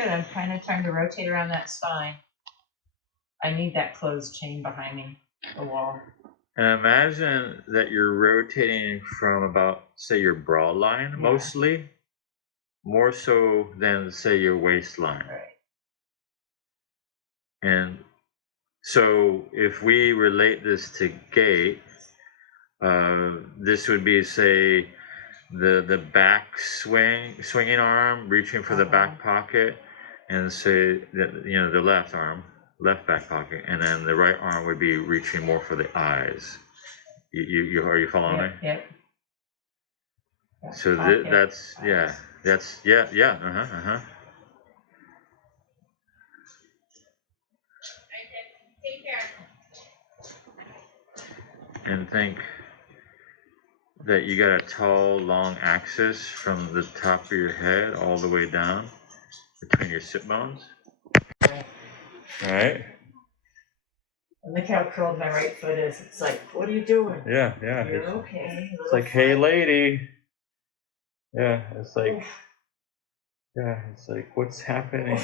good. I'm kind of trying to rotate around that spine. I need that closed chain behind me, the wall. And imagine that you're rotating from about, say, your brow line mostly, more so than, say, your waistline. Right. And so if we relate this to gait, this would be, say, the back swinging arm reaching for the back pocket, and say that, you know, the left left back pocket, and then the right arm would be reaching more for the eyes. You are you following me? Yep. So that's And think that you got a tall, long axis from the top of your head all the way down between your sit bones. Right? And look how curled my right foot is. It's like, what are you doing? Yeah. You're okay. It's like, hey, lady. Yeah, it's like, what's happening?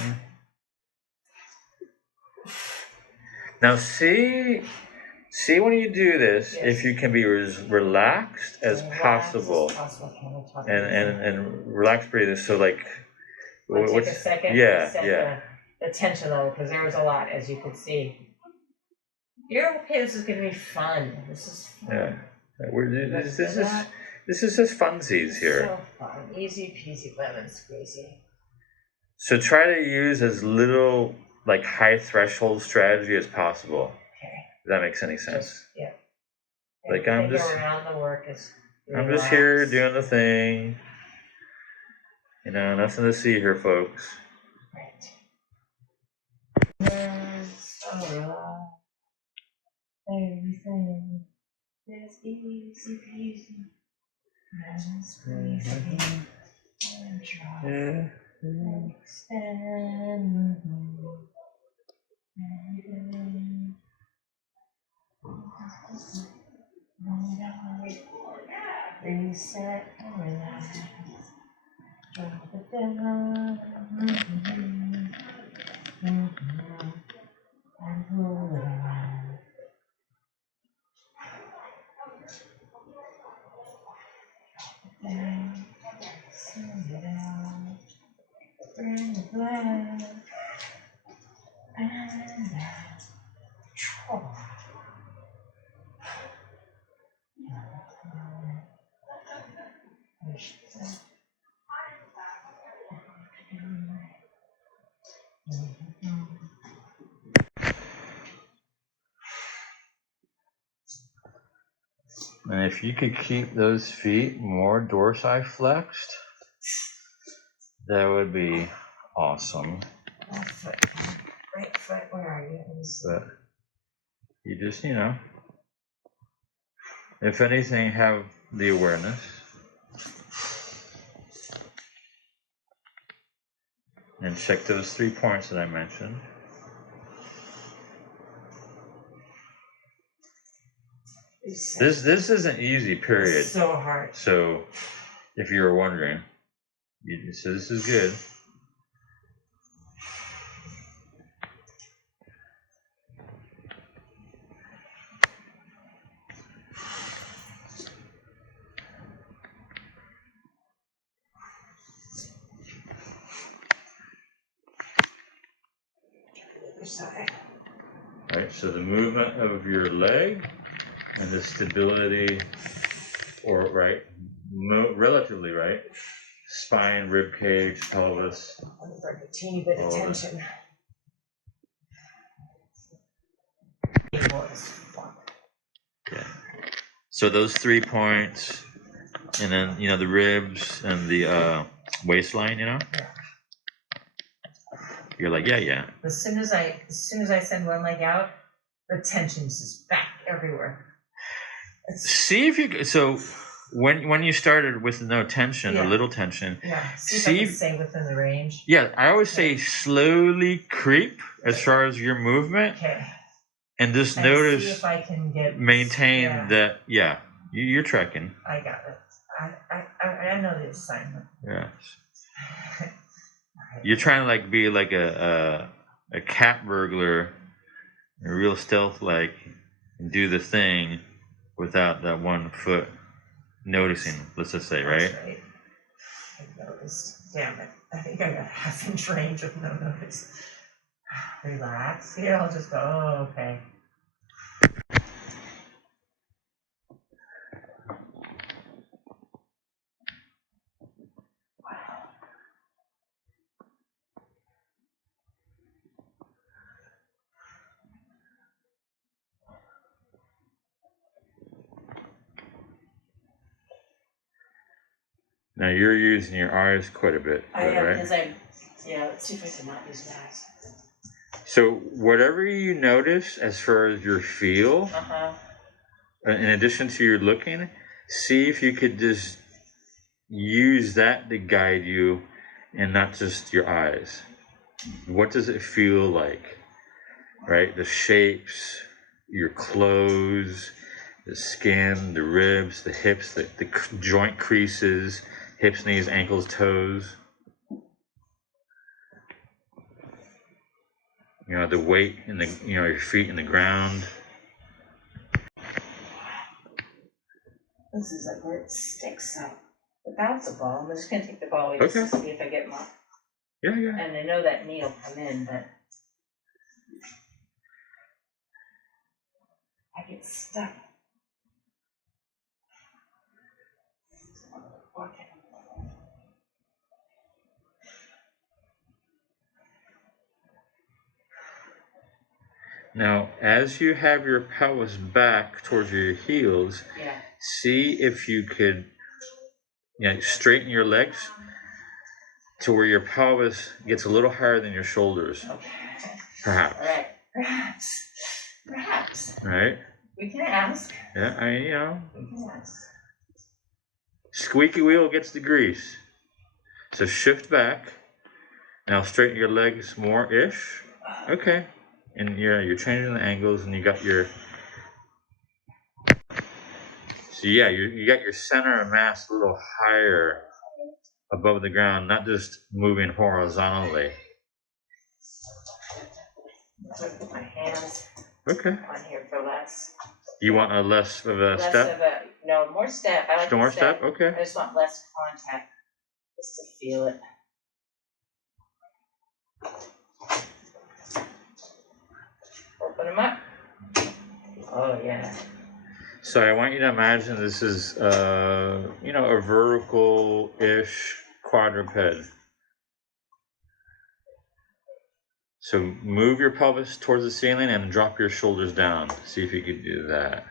Now, see when you do this, if you can be as relaxed as possible, and relax breathing. So, like, take a second. The tension level, because there was a lot, as you could see. You're okay. This is gonna be fun. This is fun. This is just funsies here. So fun, easy peasy lemon squeezy. So try to use as little like high threshold strategy as possible. Okay. If that makes any sense. Yeah. Like I'm just here doing the thing. You know, nothing to see here, folks. Right. Everything is easy peasy. Lemon squeezy. And drop. And extend. Reset and relax. Drop it down. And pull it around. Down. Send it out. Bring it back. And out. And if you could keep those feet more dorsiflexed, that would be awesome. Left foot. Right foot, where are you? But you just, you know, if anything, have the awareness. And check those 3 points that I mentioned. This isn't easy, period. It's so hard. So if you were wondering, so this is good. Side. Right, so the movement of your leg and the stability, or relatively right, spine, rib cage, pelvis. I'm gonna bring a teeny bit of tension. Yeah. So those 3 points, and then you know the ribs and the waistline. You know. Yeah. You're like, yeah. As soon as I send one leg out, the tension's just back everywhere. See if you so when you started with no tension or little tension. Yeah. See if I can stay within the range. Yeah, I always say slowly creep as far as your movement. Okay. And just notice see if I can maintain that. Yeah, you're trekking. I got it. I know the assignment. Yeah. You're trying to like be like a cat burglar, real stealth like, and do the thing without that one foot noticing. Let's just say, right? That's right. I noticed. Damn it. I think I got a half-inch range of no notice. Relax. Yeah, I'll just go, oh, okay. Now you're using your eyes quite a bit, I am, right? because let's see if I can not use that. So whatever you notice as far as your feel, in addition to your looking, see if you could just use that to guide you and not just your eyes. What does it feel like? Right? The shapes, your clothes, the skin, the ribs, the hips, the joint creases, hips, knees, ankles, toes. You know, the weight in the, your feet in the ground. This is like where it sticks up. Without the ball, I'm just gonna take the ball away just to see if I get more. Yeah. And I know that knee will come in, but I get stuck. Okay. Now, as you have your pelvis back towards your heels, see if you could straighten your legs to where your pelvis gets a little higher than your shoulders. Okay. Perhaps. All right. Perhaps. All right. We can ask. Yeah, We can ask. Squeaky wheel gets the grease. So shift back. Now straighten your legs more-ish. Okay. And you're changing the angles, and you got your. So you got your center of mass a little higher above the ground, not just moving horizontally. Put my hands on here for less. You want a less of a step? More step. I like more step. Okay. I just want less contact, just to feel it. Open them up. Oh yeah. So I want you to imagine this is, a vertical-ish quadruped. So move your pelvis towards the ceiling and drop your shoulders down. See if you could do that.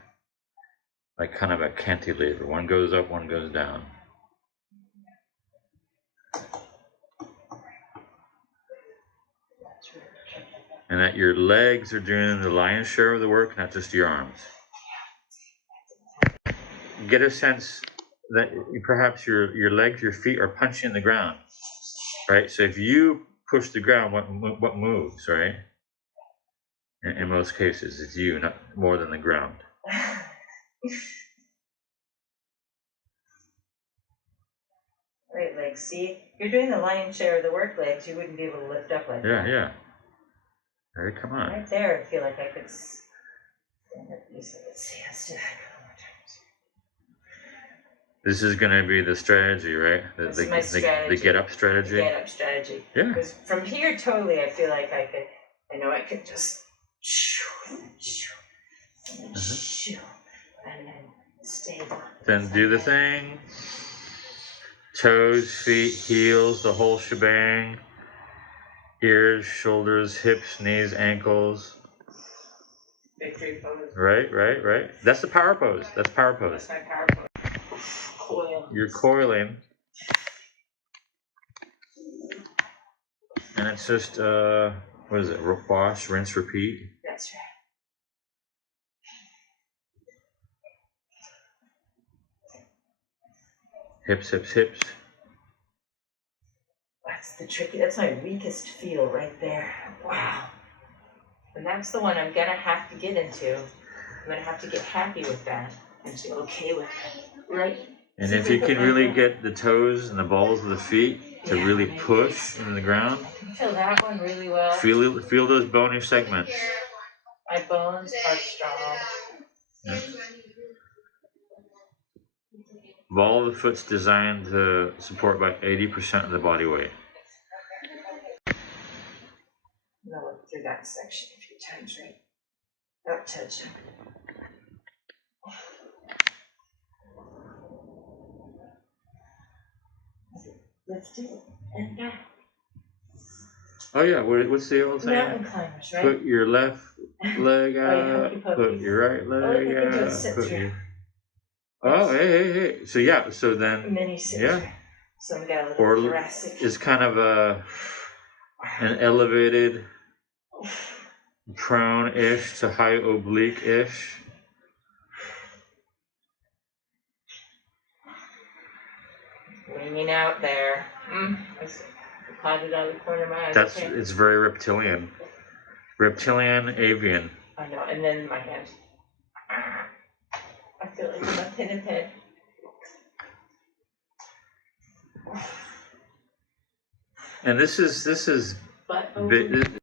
Like kind of a cantilever. One goes up, one goes down. And that your legs are doing the lion's share of the work, not just your arms. Get a sense that perhaps your legs, your feet are punching the ground, right? So if you push the ground, what moves, right? In most cases, it's you, not more than the ground. Right, legs. See, you're doing the lion's share of the work, legs. You wouldn't be able to lift up like that. Yeah. All right, come on. Right there, I feel like I could stand up easily. Let's see, let's do that a couple more times. This is going to be the strategy, right? This is my strategy. The get-up strategy? The get-up strategy. Yeah. Because from here, totally, I feel like I could just and then stay on. Then do the thing. Toes, feet, heels, the whole shebang. Ears, shoulders, hips, knees, ankles. Victory pose. Right. That's the power pose. That's power pose. That's my power pose. Coil. You're coiling. And it's just, what is it? Wash, rinse, repeat. That's right. Hips. That's my weakest feel right there. Wow. And that's the one I'm gonna have to get into. I'm gonna have to get happy with that and be okay with it. Right And if you can really get the toes and the balls of the feet to really push into the ground. I can feel that one really well. Feel those bony segments. My bones are strong. Yeah. Ball of the foot's designed to support about 80% of the body weight. I'm gonna look through that section a few times, right? Without touching. Lift it and back. Oh yeah, what's the old saying? Mountain climbers, right? Put your left leg out, put your right leg you can out. just sit through. Oh, hey. So yeah, so then Mini sit yeah. through. So we got a little thoracic. It's kind of an elevated prone-ish to high oblique-ish. Winging out there. I caught it out of the corner of my eyes. It's very reptilian. Reptilian, avian. I know, and then my hands. I feel like I'm a pin and head. And this is big.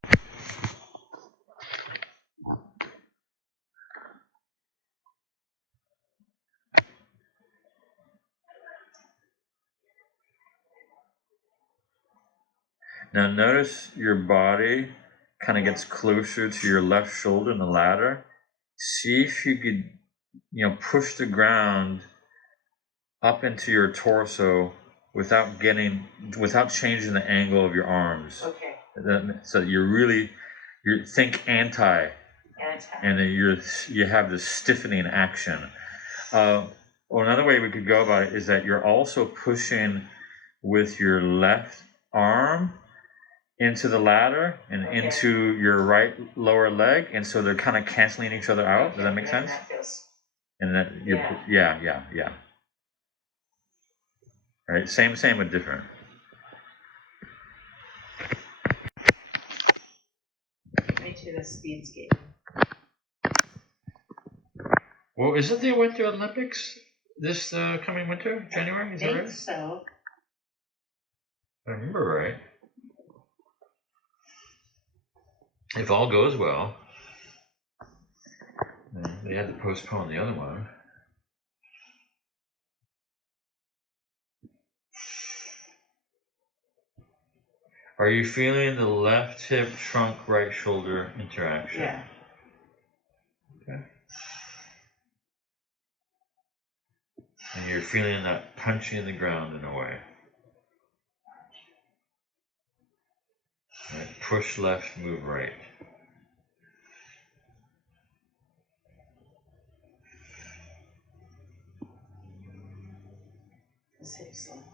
Now notice your body kind of gets closer to your left shoulder in the ladder. See if you could, push the ground up into your torso without changing the angle of your arms. Okay. So you think anti, and then you have this stiffening action. Another way we could go about it is that you're also pushing with your left arm into the ladder and into your right lower leg, and so they're kind of canceling each other out. Does that make sense? That feels... And that yeah. Right, same but different. Me too. The speed skating. Well, is it the Winter Olympics this coming winter, January? Is that right? I think so. I remember right. If all goes well, they had to postpone the other one. Are you feeling the left hip, trunk, right shoulder interaction? Yeah. Okay. And you're feeling that punching in the ground in a way. Right. Push left, move right. Let's hit some.